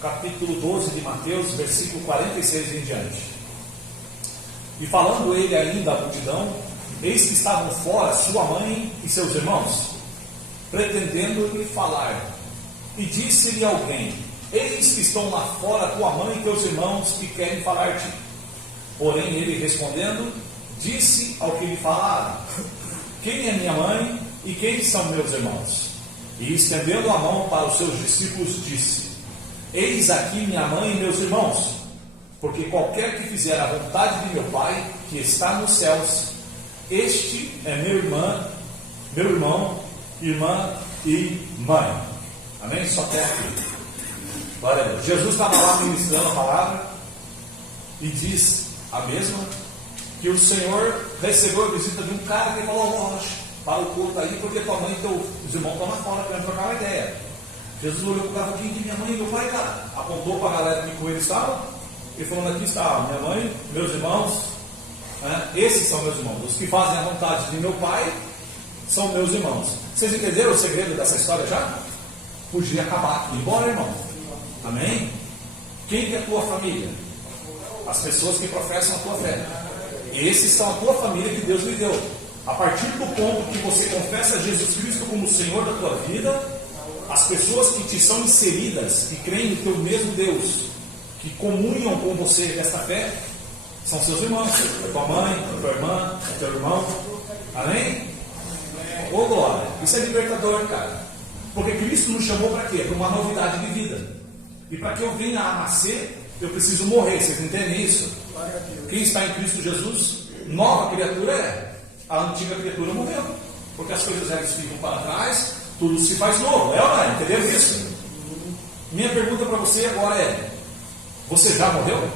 capítulo 12 de Mateus, versículo 46 em diante. E falando ele ainda à multidão, eis que estavam fora sua mãe e seus irmãos, pretendendo-lhe falar. E disse-lhe alguém: eis que estão lá fora tua mãe e teus irmãos que querem falar-te. Porém ele respondendo, disse ao que lhe falaram: quem é minha mãe e quem são meus irmãos? E estendendo a mão para os seus discípulos disse: eis aqui minha mãe e meus irmãos, porque qualquer que fizer a vontade de meu Pai, que está nos céus, este é meu irmão, irmã e mãe. Amém? Só até aqui. Glória a Deus. Jesus estava lá ministrando a palavra e diz a mesma, que o Senhor recebeu a visita de um cara que falou: para o culto aí, porque tua mãe e teus irmãos estão lá fora querendo trocar uma ideia. Jesus olhou para o cara e falou: quem é minha mãe e meu pai, cara? Apontou para a galera que com ele estava e falou: aqui está minha mãe, meus irmãos, esses são meus irmãos, os que fazem a vontade de meu pai são meus irmãos. Vocês entenderam o segredo dessa história já? Podia acabar aqui, embora, irmão. Amém? Quem que é a tua família? As pessoas que professam a tua fé. Esses são a tua família que Deus lhe deu. A partir do ponto que você confessa Jesus Cristo como o Senhor da tua vida, as pessoas que te são inseridas, que creem no teu mesmo Deus, que comunham com você desta fé, são seus irmãos, a tua mãe, a tua irmã, o teu irmão. Amém? Ô glória, isso é libertador, cara. Porque Cristo nos chamou para quê? Para uma novidade de vida. E para que eu venha a nascer, eu preciso morrer. Vocês entendem isso? Quem está em Cristo Jesus, nova criatura é. A antiga criatura morreu, porque as coisas velhas ficam para trás, tudo se faz novo. É ou não é? Entenderam isso? Minha pergunta para você agora é: você já morreu?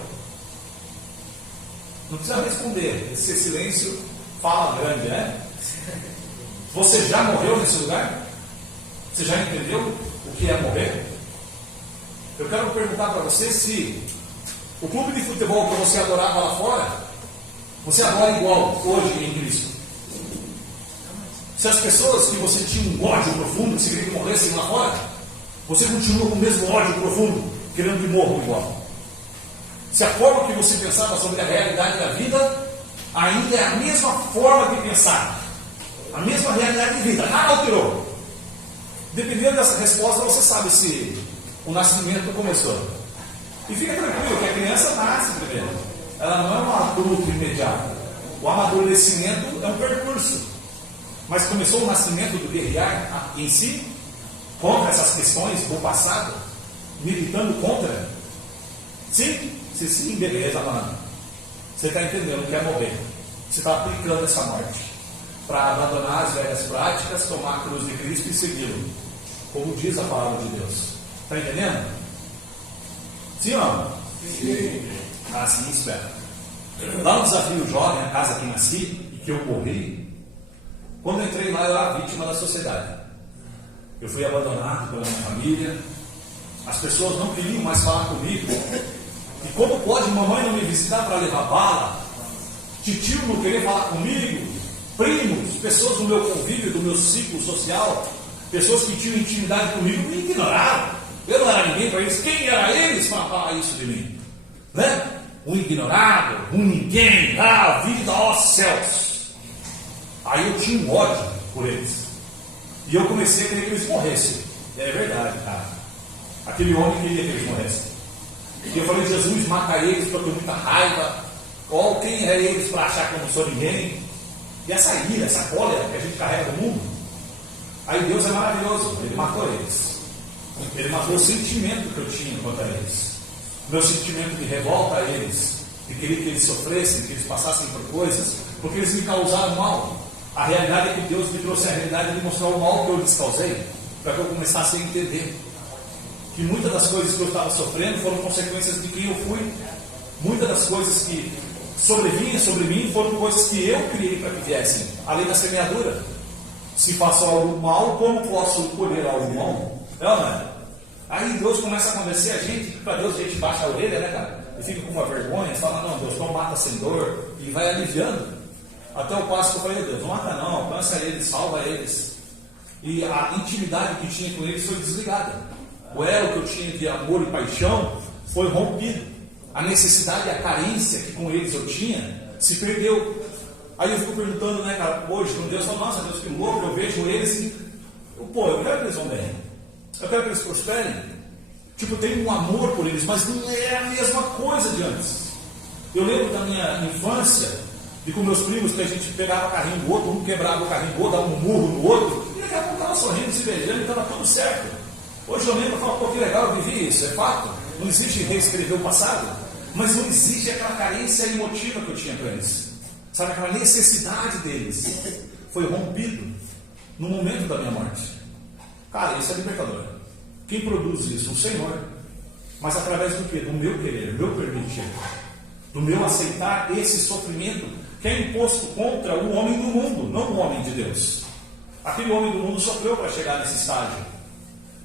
Não precisa responder, esse silêncio fala grande, né? Você já morreu nesse lugar? Você já entendeu o que é morrer? Eu quero perguntar para você se o clube de futebol que você adorava lá fora, você adora igual hoje em Cristo. Se as pessoas que você tinha um ódio profundo, que você queria que morressem lá fora, você continua com o mesmo ódio profundo, querendo que morram igual. Se a forma que você pensava sobre a realidade da vida ainda é a mesma forma de pensar, a mesma realidade de vida, nada alterou. Dependendo dessa resposta, você sabe se o nascimento começou. E fica tranquilo que a criança nasce primeiro. Ela não é uma fruto imediata. O amadurecimento é um percurso. Mas começou o nascimento do guerrear em si, contra essas questões do passado, militando contra. Sim? Se sim, beleza, mano. Você está entendendo o que é morrer. Você está aplicando essa morte para abandonar as velhas práticas, tomar a cruz de Cristo e segui-lo, como diz a palavra de Deus. Está entendendo? Sim ou não? Sim. Assim espera. Lá no Desafio Jovem, a casa que nasci e que eu morri, quando eu entrei lá eu era vítima da sociedade. Eu fui abandonado pela minha família, as pessoas não queriam mais falar comigo. E como pode mamãe não me visitar para levar bala? Titio não querer falar comigo? Primos, pessoas do meu convívio, do meu ciclo social, pessoas que tinham intimidade comigo, me ignoraram. Eu não era ninguém para eles. Quem era eles para falar isso de mim? Né? Um ignorado, um ninguém, vida aos céus. Aí eu tinha um ódio por eles. E eu comecei a querer que eles morressem. E é verdade, cara. Aquele homem queria que eles morressem. E eu falei: Jesus, mata eles porque eu tenho muita raiva. Ou quem é eles para achar que eu não sou ninguém? E essa ira, essa cólera que a gente carrega no mundo. Aí Deus é maravilhoso, Ele matou eles. Ele matou o sentimento que eu tinha contra eles. Meu sentimento de revolta a eles, de querer que eles sofressem, que eles passassem por coisas, porque eles me causaram mal. A realidade é que Deus me trouxe a realidade de mostrar o mal que eu lhes causei, para que eu começasse a entender que muitas das coisas que eu estava sofrendo foram consequências de quem eu fui. Muitas das coisas que sobrevinham sobre mim foram coisas que eu criei para que viessem. A lei da semeadura. Se faço algo mal, como posso colher algo bom? Não é? Aí Deus começa a convencer a gente, para Deus a gente baixa a orelha, né, cara? E fica com uma vergonha, fala: não, Deus, não mata sem dor, e vai aliviando. Até o passo que eu falei: Deus, não mata não, alcança eles, salva eles. E a intimidade que tinha com eles foi desligada. o elo que eu tinha de amor e paixão foi rompido. A necessidade e a carência que com eles eu tinha se perdeu. Aí eu fico perguntando, né, cara, hoje, quando Deus fala, nossa, Deus, que louco, eu vejo eles e, eu quero que eles vão bem. Eu quero que eles prosperem. Tipo, eu tenho um amor por eles, mas não é a mesma coisa de antes. Eu lembro da minha infância, e com meus primos, que a gente pegava o carrinho do outro, um quebrava o carrinho do outro, dava um murro no outro, e daqui a pouco estava sorrindo, se beijando, e estava tudo certo. Hoje eu lembro e falo, pô, que legal, eu vivi isso, é fato. Não existe reescrever o passado, mas não existe aquela carência emotiva que eu tinha com eles. Sabe, aquela necessidade deles foi rompido no momento da minha morte. Cara, isso é libertador. Quem produz isso? O Senhor. Mas através do quê? Do meu querer, do meu permitir, do meu aceitar esse sofrimento que é imposto contra o homem do mundo, não o homem de Deus. Aquele homem do mundo sofreu para chegar nesse estágio.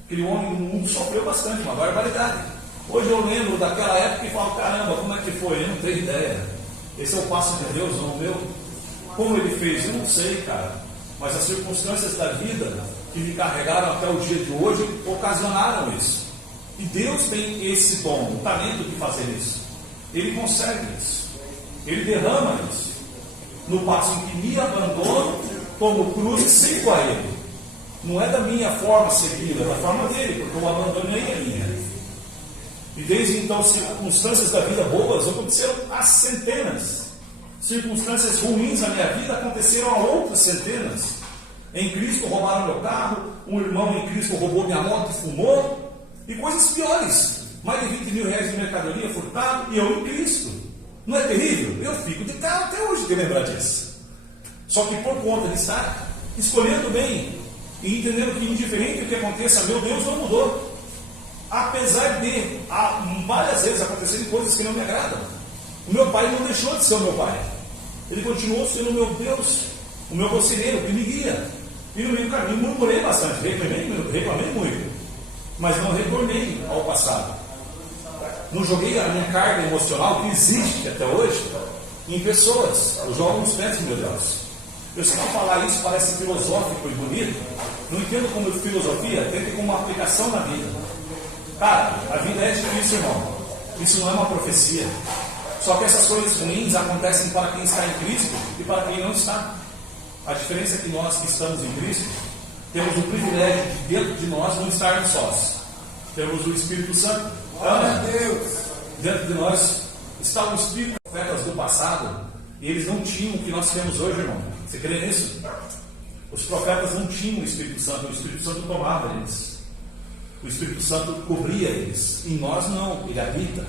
Aquele homem do mundo sofreu bastante, uma barbaridade. Hoje eu lembro daquela época e falo, caramba, como é que foi? Eu não tenho ideia. Esse é o passo de Deus, não o meu. Como ele fez? Eu não sei, cara. Mas as circunstâncias da vida que me carregaram até o dia de hoje ocasionaram isso. E Deus tem esse dom, o talento de fazer isso. Ele consegue isso. Ele derrama isso. No passo em que me abandono, como cruz e sigo a Ele. Não é da minha forma seguida, é da forma dele, porque eu abandonei a minha. E desde então, circunstâncias da vida boas aconteceram a centenas. Circunstâncias ruins na minha vida aconteceram a outras centenas. Em Cristo roubaram meu carro, um irmão em Cristo roubou minha moto e fumou, e coisas piores. Mais de 20 mil reais de mercadoria furtado, e eu em Cristo. Não é terrível? Eu fico de cara até hoje de lembrar disso. Só que por conta de estar escolhendo bem e entendendo que indiferente o que aconteça, meu Deus não mudou. Apesar de várias vezes acontecerem coisas que não me agradam. O meu pai não deixou de ser o meu pai. Ele continuou sendo o meu Deus, o meu conselheiro, que me guia. E no meio do caminho murmurei bastante, reclamei muito, mas não retornei ao passado. Não joguei a minha carga emocional, que existe até hoje, em pessoas. Eu jogo nos pés de meu Deus. Eu sei que falar isso parece filosófico e bonito. Não entendo como filosofia, entendo como uma aplicação na vida. Cara, a vida é difícil, irmão. Isso não é uma profecia. Só que essas coisas ruins acontecem para quem está em Cristo e para quem não está. A diferença é que nós que estamos em Cristo temos o privilégio de dentro de nós não estarmos sós. Temos o Espírito Santo. Glória a Deus. Dentro de nós está o Espírito. Os profetas do passado, e eles não tinham o que nós temos hoje, irmão. Você crê nisso? Os profetas não tinham o Espírito Santo tomava eles. O Espírito Santo cobria eles. Em nós não, ele habita,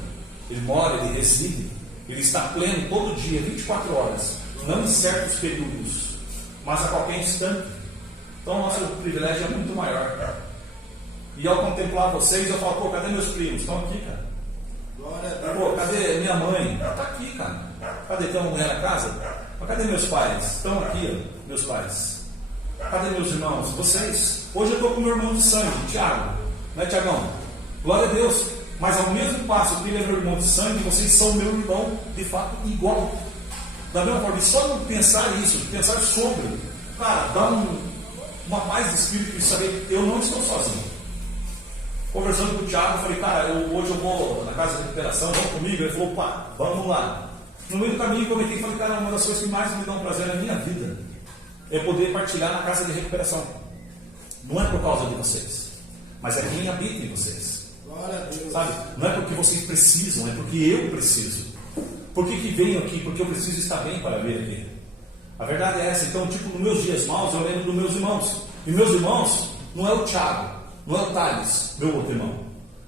ele mora, ele reside, ele está pleno todo dia, 24 horas, não em certos períodos, mas a qualquer instante. Então o nosso privilégio é muito maior. E ao contemplar vocês, eu falo, pô, cadê meus primos? Estão aqui, cara. Glória a Deus. Pô, cadê minha mãe? Ela está aqui, cara. Cadê? Tem uma mulher na casa? Mas cadê meus pais? Estão aqui, ó, meus pais. Cadê meus irmãos? Vocês. Hoje eu estou com meu irmão de sangue, Tiago. Né, Tiagão? Glória a Deus. Mas ao mesmo passo que ele é meu irmão de sangue, vocês são meu irmão, de fato, igual. Da mesma forma, e só não pensar isso, pensar sobre, cara, dá uma paz de espírito de saber que eu não estou sozinho. Conversando com o Tiago, eu falei, cara, hoje eu vou na casa de recuperação, vamos comigo? Ele falou, pá, vamos lá. No meio do caminho, comentei e falei, cara, uma das coisas que mais me dão prazer na minha vida é poder partilhar na casa de recuperação. Não é por causa de vocês, mas é quem habita em vocês. Glória a Deus. Sabe? Não é porque vocês precisam, é porque eu preciso. Por que venho aqui? Porque eu preciso estar bem para vir aqui. A verdade é essa. Então, tipo, nos meus dias maus, eu lembro dos meus irmãos. E meus irmãos não é o Tiago, não é o Thales, meu outro irmão,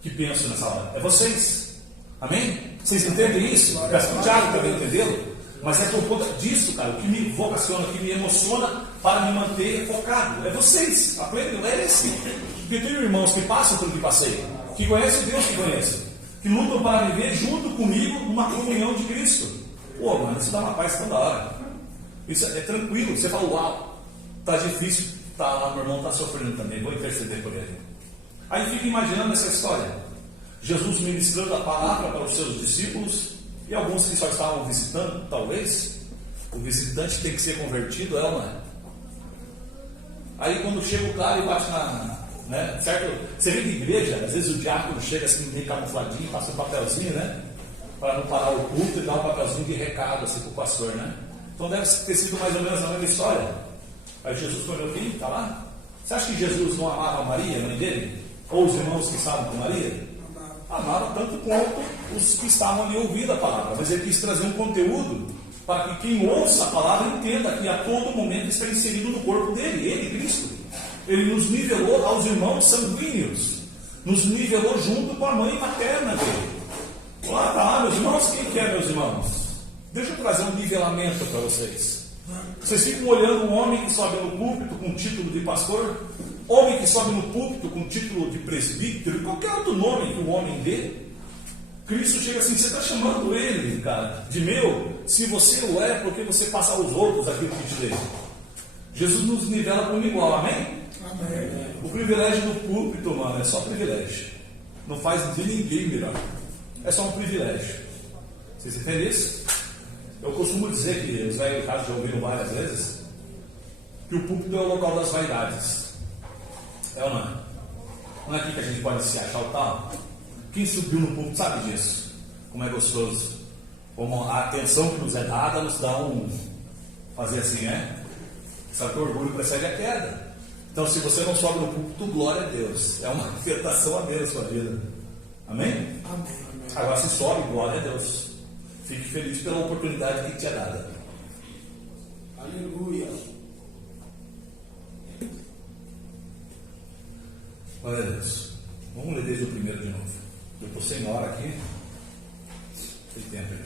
que penso nessa hora. É vocês. Amém? Vocês entendem isso? Peço que o Tiago também entendeu. Mas é por conta disso, cara, o que me vocaciona, o que me emociona para me manter focado. É vocês. Aprendem, é esse. Porque tenho irmãos que passam pelo que passei, que conhecem Deus que conhecem, que lutam para viver junto comigo numa comunhão de Cristo. Pô, mano, isso dá uma paz tão da hora. Isso é tranquilo. Você fala, uau, tá difícil, tá lá, meu irmão tá sofrendo também, vou interceder por ele. Aí fica imaginando essa história. Jesus ministrando a palavra para os seus discípulos, e alguns que só estavam visitando, talvez. O visitante tem que ser convertido, é ou não é? Aí quando chega o cara e bate né? Certo? Você vê na igreja, às vezes o diácono chega assim, meio camufladinho, passa um papelzinho, né? Para não parar o culto e dar um papelzinho de recado assim para o pastor, né? Então deve ter sido mais ou menos a mesma história. Aí Jesus foi meu filho, está lá. Você acha que Jesus não amava Maria, mãe dele? Ou os irmãos que estavam com Maria? Amava tanto quanto os que estavam ali ouvindo a palavra. Mas ele quis trazer um conteúdo para que quem ouça a palavra entenda que a todo momento está inserido no corpo dele, ele, Cristo. Ele nos nivelou aos irmãos sanguíneos, nos nivelou junto com a mãe materna dele. Lá está lá, meus irmãos, quem que é, meus irmãos? Deixa eu trazer um nivelamento para vocês. Vocês ficam olhando um homem que sobe no púlpito com título de pastor, homem que sobe no púlpito com título de presbítero, qualquer outro nome que o homem dê. Cristo chega assim, você está chamando ele, cara, de meu? Se você o é, por que você passa aos outros aquilo que te deu? Jesus nos nivela como igual, amém? Amém. O privilégio do púlpito, mano, é só privilégio. Não faz de ninguém melhor. É só um privilégio. Vocês entendem isso? Eu costumo dizer que os velhos casos já ouviram várias vezes que o púlpito é o local das vaidades. É ou não é? Não é aqui que a gente pode se achar o tal? Quem subiu no púlpito sabe disso. Como é gostoso. Como a atenção que nos é dada nos dá um... fazer assim, né? Sabe que o orgulho precede a queda. Então se você não sobe no púlpito, glória a Deus. É uma afetação a Deus na sua vida. Amém? Amém. Agora se sobe, glória a Deus. Fique feliz pela oportunidade que te é dada. Aleluia. Glória a Deus. Vamos ler desde o primeiro de novo. Eu estou sem hora aqui. Tem tempo aí.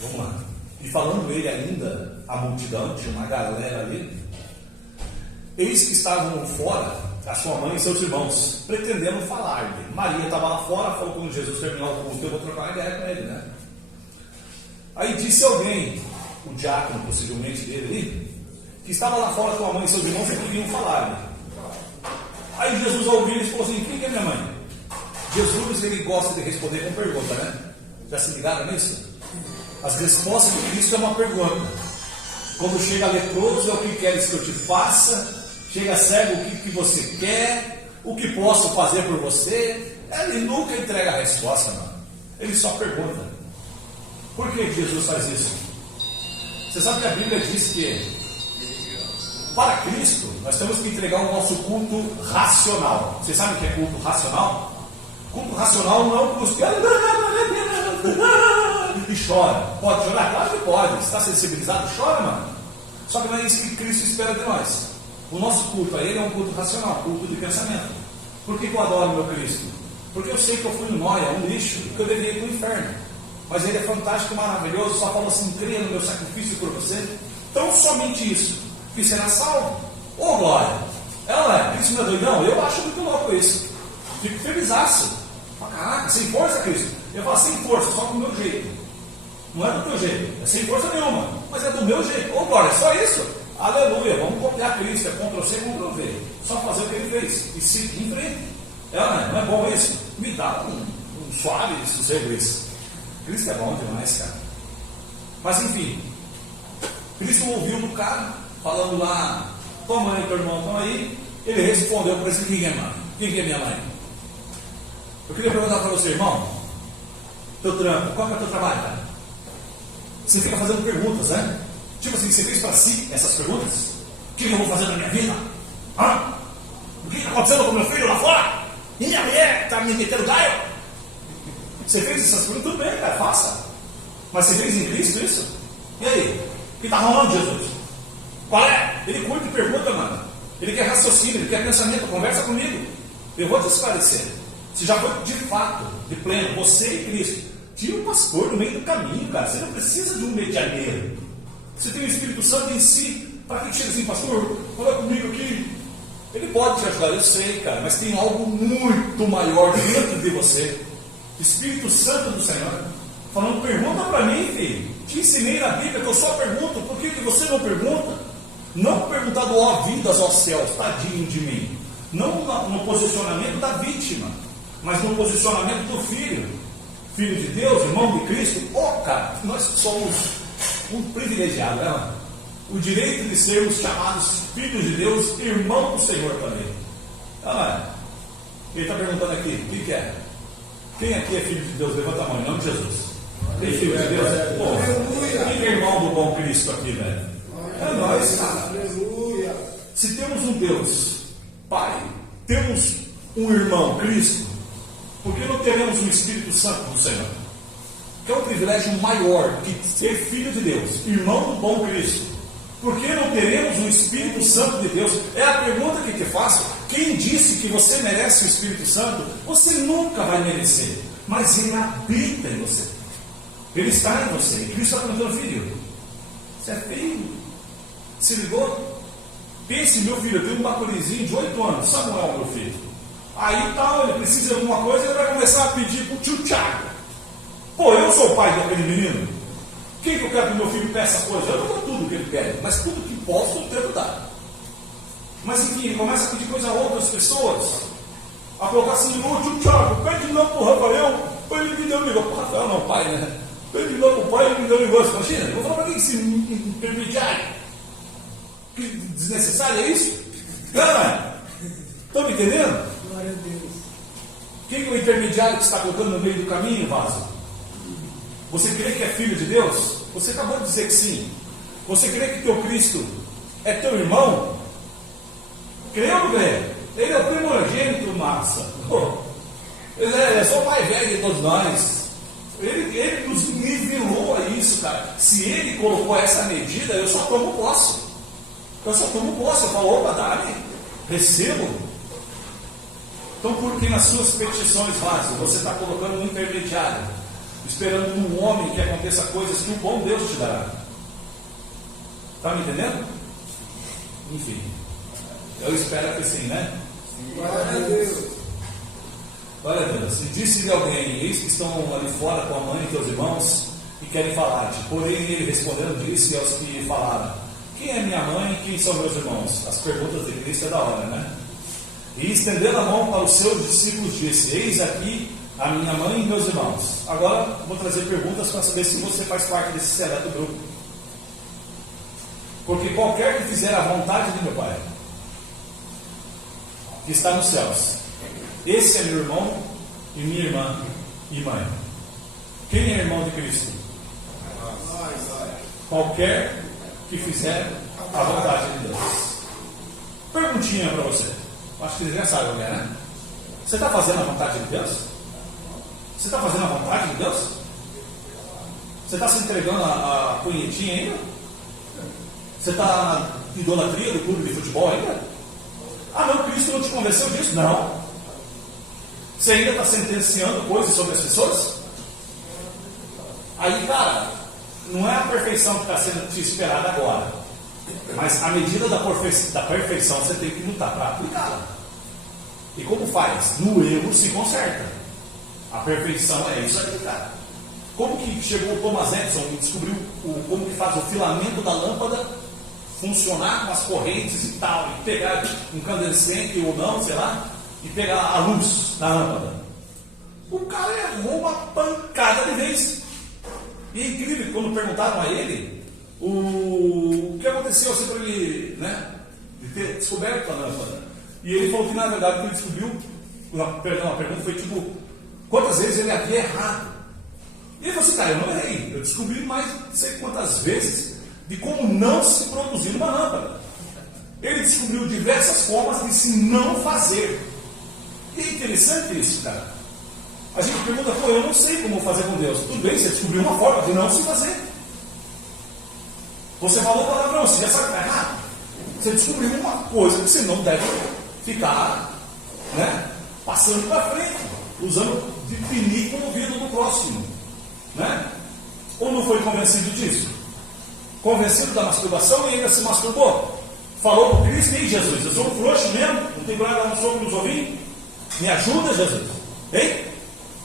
Vamos lá. E falando ele ainda, a multidão, tinha uma galera ali. Eis que estavam fora a sua mãe e seus irmãos, pretendendo falar-lhe. Maria estava lá fora, falou quando Jesus terminar o culto, eu vou trocar uma ideia com ele, né? Aí disse alguém, o diácono possivelmente dele ali, que estava lá fora com a mãe e seus irmãos e queriam falar-lhe. Aí Jesus ouviu e falou assim, quem que é minha mãe? Jesus, ele gosta de responder com pergunta, né? Já se ligaram nisso? As respostas de Cristo é uma pergunta. Quando chega leproso, é o que queres que eu te faça? Chega cego, o que você quer? O que posso fazer por você? Ele nunca entrega a resposta, não. Ele só pergunta. Por que Jesus faz isso? Você sabe que a Bíblia diz que para Cristo nós temos que entregar o nosso culto racional. Você sabe o que é culto racional? Culto racional não é um culto e chora. Pode chorar? Claro que pode. Está sensibilizado? Chora, mano. Só que não é isso que Cristo espera de nós. O nosso culto a Ele é um culto racional, culto de pensamento. Por que eu adoro o meu Cristo? Porque eu sei que eu fui um nóia, um lixo, que eu deveria ir para o inferno. Mas Ele é fantástico, maravilhoso, só falou assim, creia no meu sacrifício por você. Então somente isso, que será salvo. Ô glória! Ela é, Cristo não é doidão? Eu acho muito louco isso. Fico felizaço. Caraca, sem força, Cristo. Eu falo sem força, só do meu jeito. Não é do teu jeito, é sem força nenhuma, mas é do meu jeito. Ô glória, só isso? Aleluia, vamos copiar Cristo, é Ctrl-C, Ctrl-V. Só fazer o que Ele fez e seguir em frente. Não é bom isso? Me dá um suave sossego isso. Cristo é bom demais, cara. Mas enfim, Cristo ouviu do cara, falando lá, tua mãe e teu irmão estão aí. Ele respondeu para esse, quem é mãe? Quem que é minha mãe? Eu queria perguntar para você, irmão, teu trampo, qual que é o teu trabalho, cara? Você fica fazendo perguntas, né? Tipo assim, você fez para si essas perguntas? O que eu vou fazer na minha vida? Hã? O que está acontecendo com meu filho lá fora? E minha mulher está me metendo gaio? Você fez essas perguntas? Tudo bem, cara, faça. Mas você fez em Cristo isso? E aí? O que está rolando, Jesus? Qual é? Ele curte e pergunta, mano. Ele quer raciocínio, ele quer pensamento. Conversa comigo. Eu vou te esclarecer. Se já foi de fato, de pleno, você e Cristo. Tira um pastor no meio do caminho, cara. Você não precisa de um medianeiro. Você tem o Espírito Santo em si. Para que chega assim, pastor? Fala comigo aqui. Ele pode te ajudar, eu sei, cara. Mas tem algo muito maior dentro de você. Espírito Santo do Senhor. Falando, pergunta para mim, filho. Te ensinei na Bíblia que eu só pergunto. Por que você não pergunta? Não perguntar do ó vidas aos céus, tadinho de mim. Não no posicionamento da vítima, mas no posicionamento do filho. Filho de Deus, irmão de Cristo. Cara, nós somos um privilegiado, né, mano? O direito de sermos chamados filhos de Deus, irmão do Senhor também. Ele está perguntando aqui, o que é? Quem aqui é filho de Deus? Levanta a mão, em nome de Jesus. Tem filho de Deus? Pô, quem é irmão do bom Cristo aqui, velho? É nós, cara. Aleluia. Se temos um Deus, Pai, temos um irmão, Cristo, por que não teremos um Espírito Santo do Senhor? Que é um privilégio maior que ser filho de Deus, irmão do bom Cristo. Por que não teremos um Espírito Santo de Deus? É a pergunta que te faço. Quem disse que você merece o Espírito Santo? Você nunca vai merecer, mas ele habita em você. Ele está em você. E Cristo está perguntando, filho, você é filho? Se ligou? Pense, meu filho, eu tenho um bacurizinho de 8 anos, Samuel, meu filho. Aí tal, ele precisa de alguma coisa, ele vai começar a pedir para o tio Tiago. Pô, eu sou o pai daquele menino. Quem que eu quero que meu filho peça coisa? Eu não dou tudo que ele pede, mas tudo que posso eu tento dar. Mas enfim, ele começa a pedir coisa a outras pessoas. A colocar assim, ô tio Tiago, pede não pro Rafael, para ele me deu um negócio. Pro Rafael não, pai, né? Pede não pro pai, ele me deu um negócio. Imagina, eu vou falar para quem esse intermediário? Que desnecessário é isso? Não, estão me entendendo? Glória a Deus. Quem é o intermediário que está colocando no meio do caminho, vaso? Você crê que é filho de Deus? Você acabou de dizer que sim. Você crê que teu Cristo é teu irmão? Crê ou não crê? Ele é o primogênito, massa. Pô, ele é só o pai velho de todos nós. Ele nos nivelou a isso, cara. Se ele colocou essa medida, eu só tomo posse. Eu só tomo posse. Eu falo, opa, dá-me. Recebo. Então, porque nas suas petições, vaso, você está colocando um intermediário, esperando num homem que aconteça coisas que o bom Deus te dará. Está me entendendo? Enfim, eu espero que sim, né? Glória a Deus. Glória a Deus. E disse-lhe alguém, eis que estão ali fora com a mãe e teus irmãos e querem falar-te. Porém ele respondendo disse aos que falaram, quem é minha mãe e quem são meus irmãos? As perguntas de Cristo é da hora, né? E estendendo a mão para os seus discípulos disse, eis aqui a minha mãe e meus irmãos. Agora vou trazer perguntas para saber se você faz parte desse seleto grupo. Porque qualquer que fizer a vontade de meu Pai, que está nos céus, esse é meu irmão e minha irmã e mãe. Quem é irmão de Cristo? Qualquer que fizer a vontade de Deus. Perguntinha para você. Acho que você já sabe, né? Você está fazendo a vontade de Deus? Você está fazendo a vontade de Deus? Você está se entregando a punhetinha ainda? Você está na idolatria do clube de futebol ainda? Ah não, Cristo não te convenceu disso? Não. Você ainda está sentenciando coisas sobre as pessoas? Aí, cara, não é a perfeição que está sendo te esperada agora, mas a medida da perfeição você tem que lutar para aplicá-la. E como faz? No erro se conserta. A perfeição é isso aí, cara. Como que chegou o Thomas Edison e descobriu como que faz o filamento da lâmpada funcionar com as correntes e tal, e pegar um incandescente ou não, sei lá, e pegar a luz da lâmpada? O cara errou uma pancada de vez. E é incrível que quando perguntaram a ele o que aconteceu assim para ele, né, de ter descoberto a lâmpada. E ele falou que na verdade ele descobriu, a pergunta foi tipo, quantas vezes ele havia errado. E ele falou assim, cara, eu não errei, eu descobri mais não sei quantas vezes de como não se produzir uma lâmpada. Ele descobriu diversas formas de se não fazer. E é interessante isso, cara. A gente pergunta, pô, eu não sei como fazer com Deus. Tudo bem, você descobriu uma forma de não se fazer. Você falou palavrão, você já sabe que está errado. Você descobriu uma coisa que você não deve ficar, né, passando para frente, usando de pinico no ouvido do próximo, né? Ou não foi convencido disso? Convencido da masturbação e ainda se masturbou? Falou para Cristo, ei Jesus, eu sou um frouxo mesmo, não tem coragem de dar um soco nos ouvinhos? Me ajuda, Jesus? Hein?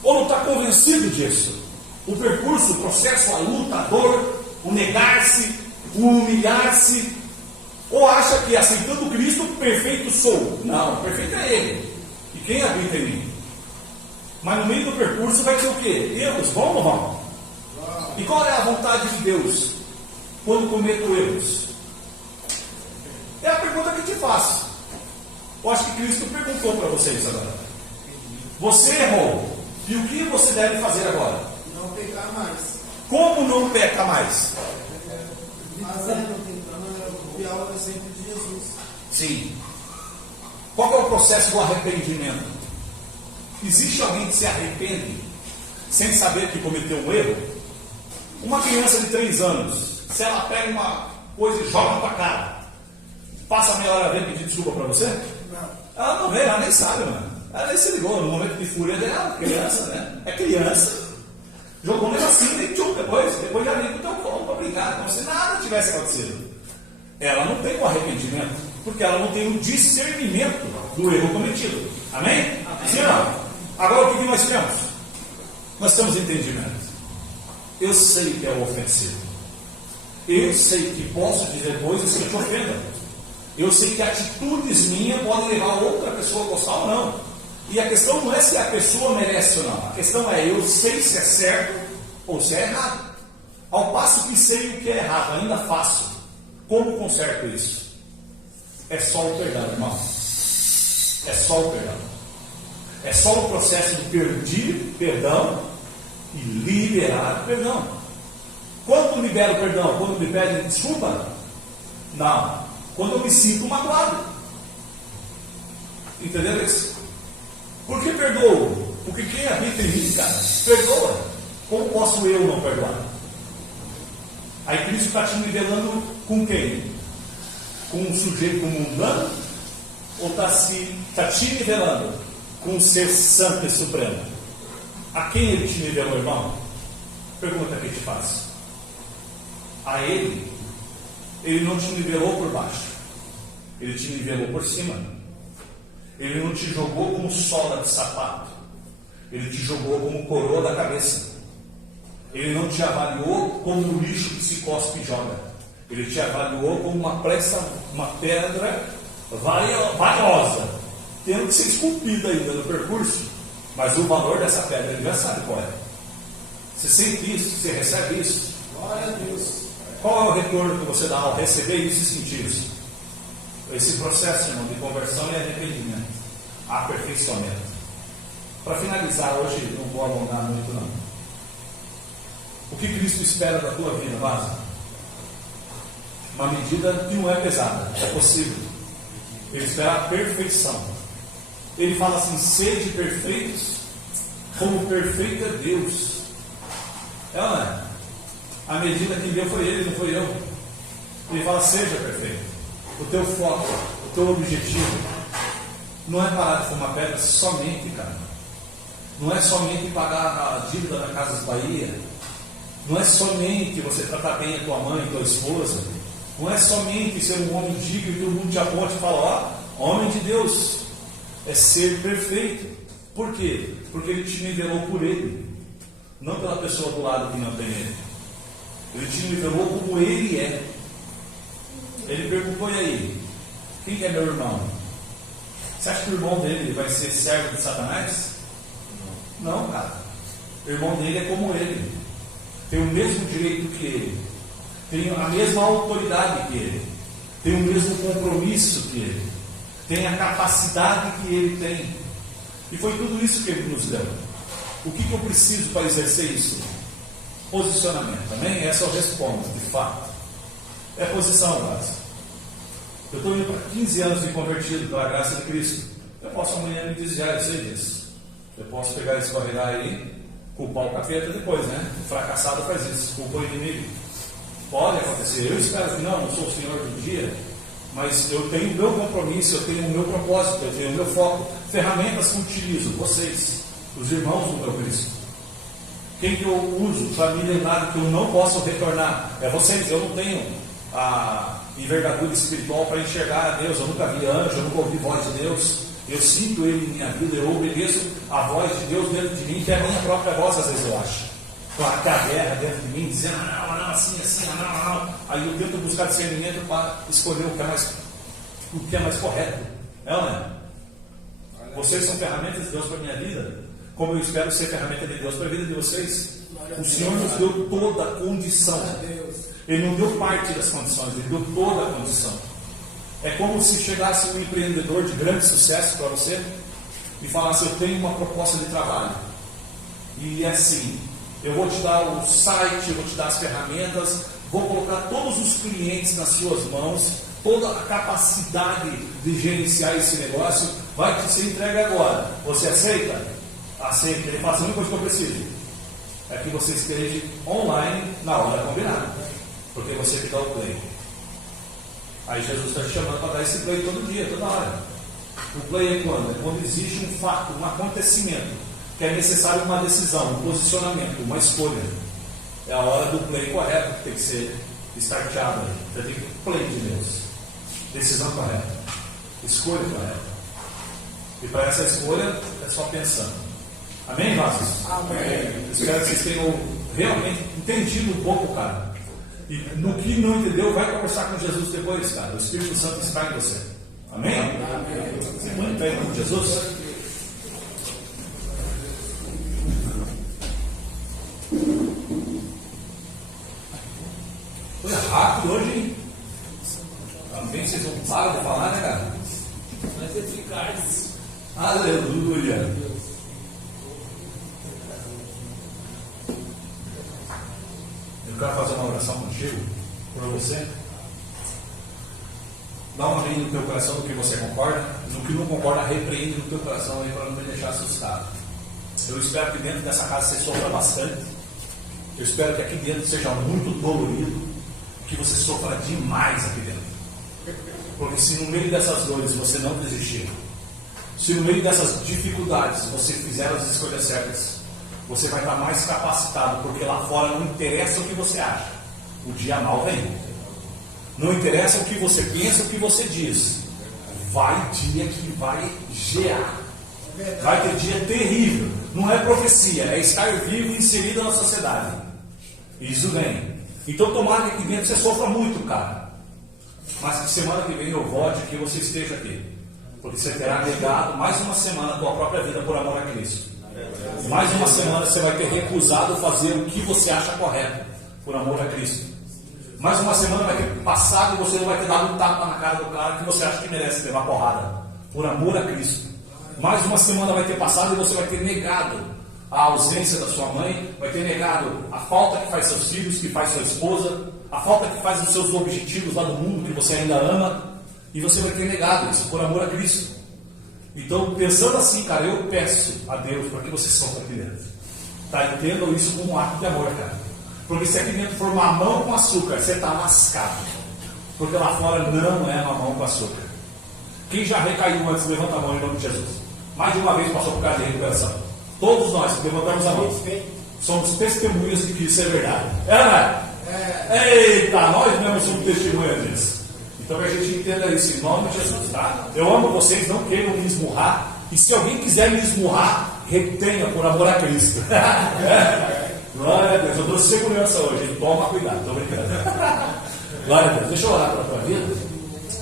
Ou não está convencido disso? O percurso, o processo, a luta, a dor, o negar-se, o humilhar-se, ou acha que aceitando Cristo, perfeito sou? Não, perfeito é Ele. E quem habita em mim? Mas no meio do percurso vai ter o quê? Erros, vão ou não vão? E qual é a vontade de Deus quando cometo erros? É a pergunta que te faço. Eu acho que Cristo perguntou para vocês agora. Você errou. E o que você deve fazer agora? Não pecar mais. Como não peca mais? Fazendo, tentando copiar o exemplo de Jesus. Sim. Qual é o processo do arrependimento? Existe alguém que se arrepende sem saber que cometeu um erro? Uma criança de 3 anos, se ela pega uma coisa e joga na tua cara, passa meia hora vendo pedir desculpa para você? Não. Ela não vê, ela nem sabe, mano. Ela nem se ligou no momento de fúria dela, criança, né? É criança. Jogou um negocinho e tchum, depois já vem pro teu colo para brincar, como se nada tivesse acontecido. Ela não tem o arrependimento, porque ela não tem o discernimento do erro cometido. Amém? Amém. Sim ou não? Agora o que nós temos? Nós temos entendimento. Eu sei que é ofensivo. Eu sei que posso dizer coisas que te ofendam. Eu sei que atitudes minhas podem levar outra pessoa a gostar ou não. E a questão não é se a pessoa merece ou não. A questão é, eu sei se é certo ou se é errado. Ao passo que sei o que é errado, ainda faço. Como conserto isso? É só o perdão, irmão. É só o perdão. É só o processo de pedir perdão e liberar o perdão. Quando libero o perdão? Quando me pedem desculpa? Não. Quando eu me sinto magoado. Entendeu isso? Por que perdoo? Porque quem habita em mim, cara, perdoa. Como posso eu não perdoar? Aí Cristo está te nivelando com quem? Com um sujeito mundano? Ou está te nivelando com um ser santo e supremo? A quem ele te nivelou, irmão? Pergunta que eu te faço. A ele não te nivelou por baixo. Ele te nivelou por cima. Ele não te jogou como sola de sapato. Ele te jogou como coroa da cabeça. Ele não te avaliou como um lixo que se cospe e joga. Ele te avaliou como uma pedra valiosa, tendo que ser esculpida ainda no percurso. Mas o valor dessa pedra, ele já sabe qual é. Você sente isso, você recebe isso. Glória a Deus. Qual é o retorno que você dá ao receber isso e sentir isso? Esse processo, irmão, de conversão e arrependimento, aperfeiçoamento. Para finalizar, hoje não vou alongar muito não. O que Cristo espera da tua vida, Lázaro? Uma medida que não é pesada, é possível. Ele espera a perfeição. Ele fala assim: sede perfeitos, como perfeito é Deus. É ou não é? A medida que deu foi ele, não foi eu. Ele fala: seja perfeito. O teu foco, o teu objetivo não é parar de fumar pedra somente, cara. Não é somente pagar a dívida da Casas Bahia. Não é somente você tratar bem a tua mãe e tua esposa. Não é somente ser um homem digno e todo mundo te aponte e fala: ó, homem de Deus. É ser perfeito. Por quê? Porque ele te nivelou por ele, não pela pessoa do lado que não tem ele. Ele te nivelou como ele é. Ele perguntou: e aí? Quem que é meu irmão? Você acha que o irmão dele vai ser servo de Satanás? Não, cara. O irmão dele é como ele. Tem o mesmo direito que ele. Tem a mesma autoridade que ele. Tem o mesmo compromisso que ele. Tem a capacidade que ele tem. E foi tudo isso que ele nos deu. O que eu preciso para exercer isso? Posicionamento. Amém? Essa eu respondo, de fato. É posição, base. Eu estou indo para 15 anos de convertido pela graça de Cristo. Eu posso amanhã me desviar, eu sei disso. Eu posso pegar esse escorregar aí, culpar o capeta depois, né? O fracassado faz isso, culpa o inimigo. Pode acontecer. Eu espero que não sou o Senhor do dia, mas eu tenho o meu compromisso, eu tenho o meu propósito, eu tenho o meu foco. Ferramentas que utilizo, vocês, os irmãos do meu Cristo. Quem que eu uso para me lembrar que eu não posso retornar? É vocês. Eu não tenho a envergadura espiritual para enxergar a Deus. Eu nunca vi anjo, eu nunca ouvi voz de Deus. Eu sinto Ele em minha vida, eu obedeço a voz de Deus dentro de mim, que é a minha própria voz, às vezes eu acho. Placar a guerra dentro de mim, dizendo: não, assim, não. Aí eu tento buscar discernimento para escolher o que é mais correto. É ou não é? Vocês são ferramentas de Deus para a minha vida, como eu espero ser ferramenta de Deus para a vida de vocês. O Senhor nos deu toda a condição. Ele não deu parte das condições, Ele deu toda a condição. É como se chegasse um empreendedor de grande sucesso para você e falasse: eu tenho uma proposta de trabalho, e é assim, eu vou te dar o site, eu vou te dar as ferramentas, vou colocar todos os clientes nas suas mãos, toda a capacidade de gerenciar esse negócio vai te ser entregue agora. Você aceita? Aceita. Ele fala: a única coisa que eu preciso é que você esteja online na hora combinada, porque você que dá o play. Aí Jesus está te chamando para dar esse play todo dia, toda hora. O play é quando? É quando existe um fato, um acontecimento, que é necessário uma decisão, um posicionamento, uma escolha. É a hora do play correto que tem que ser starteado. Você tem que play de Deus. Decisão correta. Escolha correta. E para essa escolha é só pensando. Amém, Vasco? Amém. Espero que vocês tenham realmente entendido um pouco, cara. E no que não entendeu, vai conversar com Jesus depois, cara. O Espírito Santo está em você. Amém? Amém. Você põe em pé em nome de Jesus? Foi rápido hoje, hein? Também vocês não param de falar, né, cara? Mas eficaz. Aleluia. Eu quero fazer uma oração contigo, por você. Dá uma linha no teu coração do que você concorda. No que não concorda, repreende no teu coração aí para não me deixar assustado. Eu espero que dentro dessa casa você sofra bastante. Eu espero que aqui dentro seja muito dolorido, que você sofra demais aqui dentro. Porque se no meio dessas dores você não desistir, se no meio dessas dificuldades você fizer as escolhas certas, você vai estar mais capacitado, porque lá fora não interessa o que você acha, o dia mal vem. Não interessa o que você pensa, o que você diz. Vai dia que vai gear. Vai ter dia terrível. Não é profecia, é estar vivo e inserido na sociedade. Isso vem. Então tomara que aqui dentro você sofra muito, cara. Mas que semana que vem eu volte aqui, você esteja aqui. Porque você terá negado mais uma semana a tua própria vida por amor a Cristo. Mais uma semana você vai ter recusado fazer o que você acha correto por amor a Cristo. Mais uma semana vai ter passado e você não vai ter dado um tapa na cara do cara que você acha que merece levar porrada por amor a Cristo. Mais uma semana vai ter passado e você vai ter negado a ausência da sua mãe, vai ter negado a falta que faz seus filhos, que faz sua esposa, a falta que faz os seus objetivos lá do mundo que você ainda ama, e você vai ter negado isso por amor a Cristo. Então, pensando assim, cara, eu peço a Deus para que você sofra aqui dentro. Tá? Entendam isso como um ato de amor, cara. Porque se aqui dentro for mamão com açúcar, você está lascado. Porque lá fora não é mamão com açúcar. Quem já recaiu antes, levanta a mão em nome de Jesus. Mais de uma vez passou por causa de recuperação. Todos nós que levantamos a mão somos testemunhas de que isso é verdade. É, não é? Eita, nós mesmos somos testemunhas disso. Então que a gente entenda isso em nome de Jesus, tá? Eu amo vocês, não queiram me esmurrar. E se alguém quiser me esmurrar, retenha por amor a Cristo. Glória a Deus, eu trouxe segurança hoje. Toma cuidado, estou brincando. Glória a Deus, deixa eu orar pela tua vida.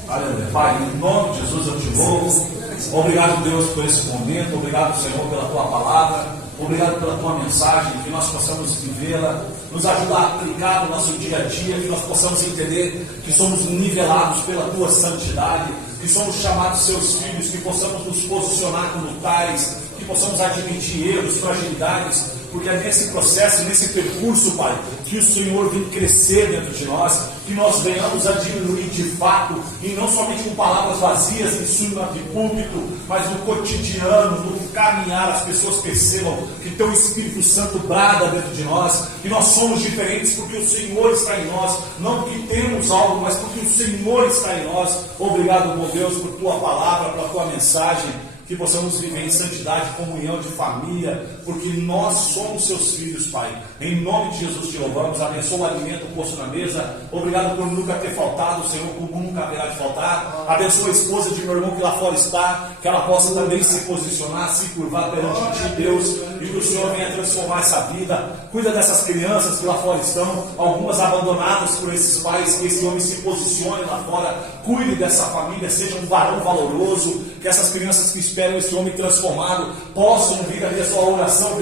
Aleluia. Pai, em nome de Jesus eu te louvo. Obrigado, Deus, por esse momento. Obrigado, Senhor, pela tua palavra. Obrigado pela tua mensagem, que nós possamos vivê-la, nos ajudar a aplicar no nosso dia a dia, que nós possamos entender que somos nivelados pela tua santidade, que somos chamados seus filhos, que possamos nos posicionar como tais, que possamos admitir erros, fragilidades, porque é nesse processo, nesse percurso, Pai, que o Senhor vem crescer dentro de nós, que nós venhamos a diminuir de fato, e não somente com palavras vazias em cima de púlpito, mas no cotidiano, no caminhar, as pessoas percebam que Teu Espírito Santo brada dentro de nós, que nós somos diferentes porque o Senhor está em nós, não porque temos algo, mas porque o Senhor está em nós. Obrigado, meu Deus, por Tua palavra, pela Tua mensagem, que possamos viver em santidade, comunhão de família, porque nós somos seus filhos, Pai. Em nome de Jesus te louvamos, abençoa o alimento posto na mesa. Obrigado por nunca ter faltado, Senhor, como nunca haverá de faltar. Abençoa a esposa de meu irmão que lá fora está, que ela possa também se posicionar, se curvar perante Ti, Deus, e que o Senhor venha transformar essa vida. Cuida dessas crianças que lá fora estão, algumas abandonadas por esses pais, que esse homem se posicione lá fora. Cuide dessa família, seja um varão valoroso, que essas crianças que esperam esse homem transformado possam vir a ter sua oração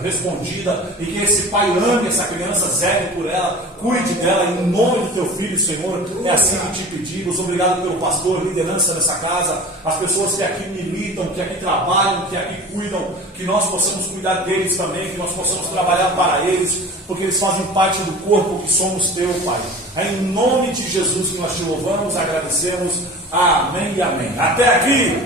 respondida, e que esse pai ame essa criança, zele por ela, cuide dela, em nome do teu filho, Senhor. É assim que te pedimos. Obrigado pelo pastor, liderança nessa casa, as pessoas que aqui militam, que aqui trabalham, que aqui cuidam, que nós possamos cuidar deles também, que nós possamos trabalhar para eles, porque eles fazem parte do corpo que somos teu, Pai. É em nome de Jesus que nós te louvamos, agradecemos. Amém e amém. Até aqui.